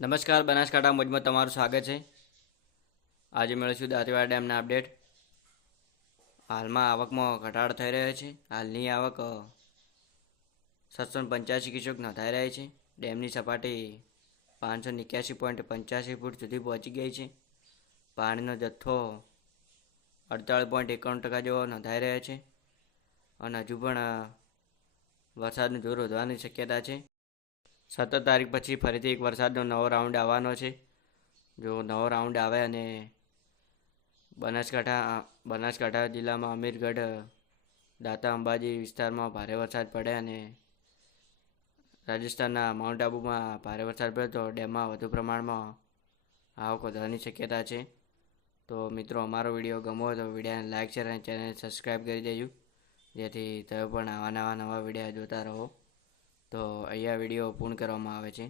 નમસ્કાર, બનાસકાંઠા મોજમાં તમારું સ્વાગત છે। આજે મેળવીશું દાંતીવાડા ડેમના અપડેટ। હાલમાં આવકમાં ઘટાડો થઈ રહ્યો છે। હાલની આવક 785 ક્યુસેક નોંધાઈ રહી છે। ડેમની સપાટી 581.85 ફૂટ સુધી પહોંચી ગઈ છે। પાણીનો જથ્થો 48.91% જેવો નોંધાઈ રહ્યો છે અને હજુ પણ વરસાદનું જોર વધવાની શક્યતા છે। 17 તારીખ પછી ફરીથી એક વરસાદનો નવો રાઉન્ડ આવવાનો છે। જો નવો રાઉન્ડ આવે અને બનાસકાંઠા જિલ્લામાં અમીરગઢ, દાંતા, અંબાજી વિસ્તારમાં ભારે વરસાદ પડે અને રાજસ્થાનના માઉન્ટ આબુમાં ભારે વરસાદ પડે તો ડેમમાં વધુ પ્રમાણમાં આવક વધવાની શક્યતા છે। તો મિત્રો, અમારો વિડીયો ગમો તો વિડીયોને લાઇક, શેર અને ચેનલ સબસ્ક્રાઈબ કરી દેજો, જેથી તમે પણ આવા નવા વિડીયો જોતા રહો। તો અહીંયા વિડીયો પૂર્ણ કરવામાં આવે છે।